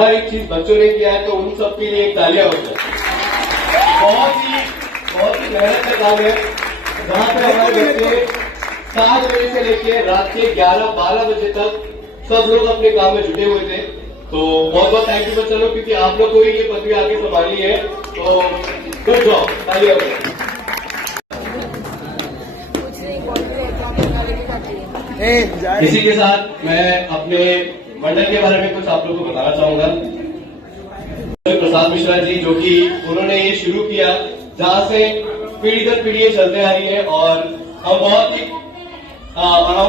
हर एक चीज बच्चों ने किया है तो उन सब के लिए एक तालियां हो जाए। बहुत ही मेहनत का काम है जहाँ पे हमारे बच्चे 7 बजे से लेकर रात के 11-12 बजे तक सब लोग अपने काम में जुटे हुए थे। तो बहुत बहुत थैंक यू बच्चों, क्योंकि आप लोग को ही ये पदवी आगे संभाली है, तो गुड जॉब, तालियां हो जाए। इसी के साथ मैं अपने मंडल के बारे में कुछ आप लोगों को बताना चाहूंगा। प्रसाद मिश्रा जी, जो कि उन्होंने ये शुरू किया जहां से पीढ़ी दर पीढ़ी चलते आ रही है, और हम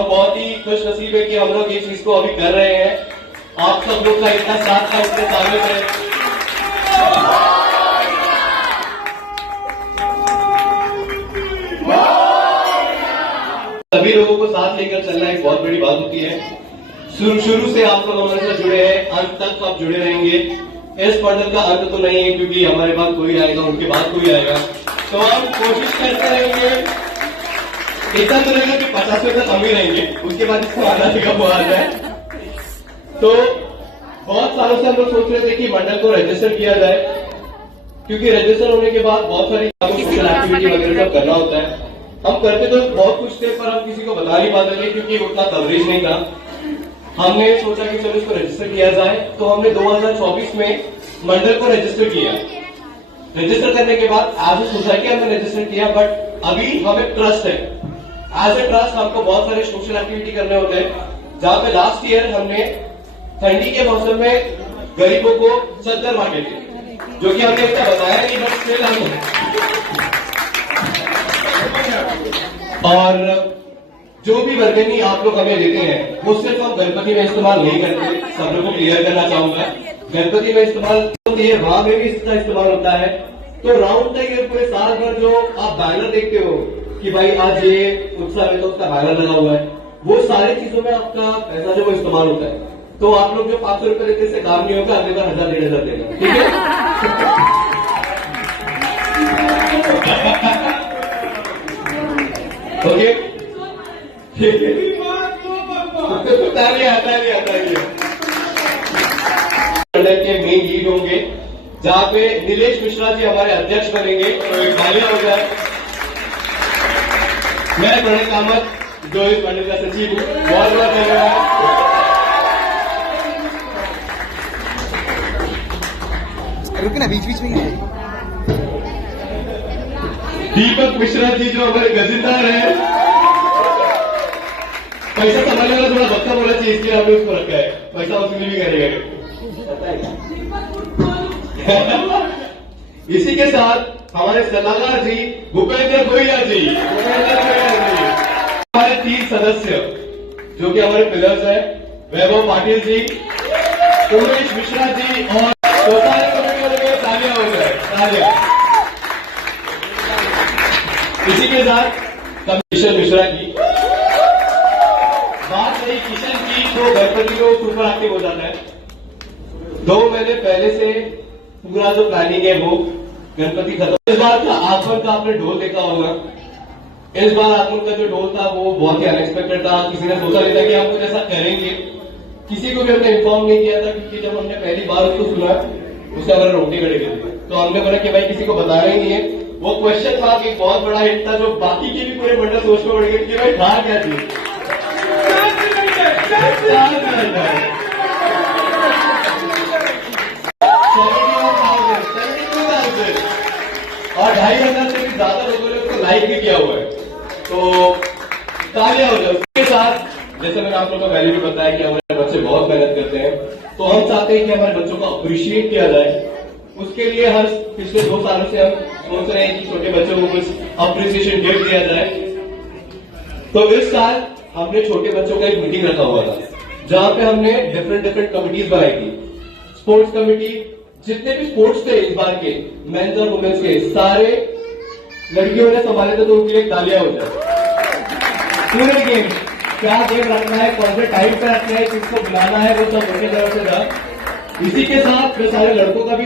बहुत ही खुश नसीब है कि हम लोग ये चीज को अभी कर रहे हैं। आप सब लोग का इतना साथ था, इतने स्वागत है। सभी लोगों को साथ लेकर चलना एक बहुत बड़ी बात होती है। शुरू से आप लोग हमारे साथ जुड़े हैं, अंत तक आप जुड़े रहेंगे। इस मंडल का अंत तो नहीं है, क्योंकि हमारे बाद कोई आएगा, उनके बाद कोई आएगा, तो हम कोशिश करते रहेंगे। इतना तो रहेगा कि 50वें तक हम ही रहेंगे, उसके बाद इसको आना का वो आ जाए। तो बहुत सालों से हम लोग सोच रहे थे कि मंडल को रजिस्टर किया जाए, क्योंकि रजिस्टर होने के बाद बहुत सारी सोशल एक्टिविटी वगैरह सब करना होता है। हम करते तो बहुत कुछ थे, पर हम किसी को बता नहीं पाते थे क्योंकि उतना कवरेज नहीं था। हमने सोचा कि चलो इसको रजिस्टर किया जाए, तो हमने 2024 में मंडल को रजिस्टर किया। रजिस्टर करने के बाद एज ए सोसाइटी हमने रजिस्टर किया, बट अभी हमें ट्रस्ट है। एज ए ट्रस्ट हमको बहुत सारे सोशल एक्टिविटी करने होते हैं, जहां पे लास्ट ईयर हमने ठंडी के मौसम में गरीबों को चादर बांटे थे, जो कि हमने इतना बताया नहीं, बट स्टिल हम और जो भी बर्तनी आप लोग हमें देते हैं वो सिर्फ हम गणपति में इस्तेमाल नहीं करते। सब लोगों को क्लियर करना चाहूंगा, गणपति में इस्तेमाल होती है, वहां में भी इसका इस्तेमाल होता है। तो राउंड तक ये पूरे साल भर जो आप बैनर देखते हो कि भाई आज ये उत्सव है तो उसका बैनर लगा हुआ है, वो सारी चीजों में आपका पैसा जो वो इस्तेमाल होता है। तो आप लोग जो 500 रुपए देते इससे काम नहीं होगा, अगले बार 1000-1500 देगा, ठीक है। ओके, मंडल के मेन लीड होंगे, जहां पे नीलेश मिश्रा जी हमारे अध्यक्ष बनेंगे, तो एक तालियां हो जाए। मैं प्रणय कामत, जो इस मंडल का सचिव हूँ, बहुत बहुत धन्यवाद। रुकना, बीच बीच में ही। दीपक मिश्रा जी, जो हमारे गजिंदार है, पैसा संभालने वाला थोड़ा बच्चा बोला चाहिए, इसलिए हमने उसको रखा है, पैसा वसूली भी करेगा। इसी के साथ हमारे सलाहकार जी भूपेंद्र भोइया जी, हमारे 3 सदस्य जो कि हमारे पिलर्स है, वैभव पाटिल जी, उमेश मिश्रा जी, और तालियां हो जाए, तालियां। इसी के साथ किशन मिश्रा की बात रही, किशन की तो गणपति को सुपर एक्टिव हो जाता है। 2 महीने पहले से पूरा जो प्लानिंग है वो गणपति खत्म। इस बार का आगमन का आपने ढोल देखा होगा। इस बार आगमन का जो ढोल था वो बहुत ही अनएक्सपेक्टेड था। किसी ने सोचा नहीं था कि हम कुछ ऐसा करेंगे, किसी को भी हमने इन्फॉर्म नहीं किया था, क्योंकि जब हमने पहली बार उसको सुना उससे हमारे रोटी खड़े गए, तो हमने बोला कि भाई किसी को बताना ही नहीं है। वो क्वेश्चन था कि बहुत बड़ा हिट था, जो बाकी की भी पूरे मंडल सोच में पड़ गए कि भाई था क्या चीज। और 2,500 से भी ज्यादा लोगों ने उसको लाइक भी किया हुआ है, तो तालियां हो जाए। उसके साथ जैसे मैंने आप लोगों को पहले भी बताया कि हमारे बच्चे बहुत मेहनत करते हैं, तो हम चाहते हैं कि हमारे बच्चों को अप्रिशिएट किया जाए। उसके लिए हर पिछले 2 सालों से हम सोच रहे हैं कि छोटे बच्चों को कुछ अप्रिसिएशन गिफ्ट दिया जाए। तो इस साल हमने छोटे बच्चों का एक मीटिंग रखा हुआ था, जहां पे हमने डिफरेंट कमिटीज बनाई थी। स्पोर्ट्स कमिटी, जितने भी स्पोर्ट्स थे इस बार के, मेंस और वुमेन्स के, सारे लड़कियों ने संभाले थे, तो उनके लिए तालियां हो जाए। पूरे गेम, क्या गेम रखना है, कौन से टाइम पे रखना है, किसको बुलाना है, वो सब उनकी तरफ से था। इसी के साथ जो सारे लड़कों का भी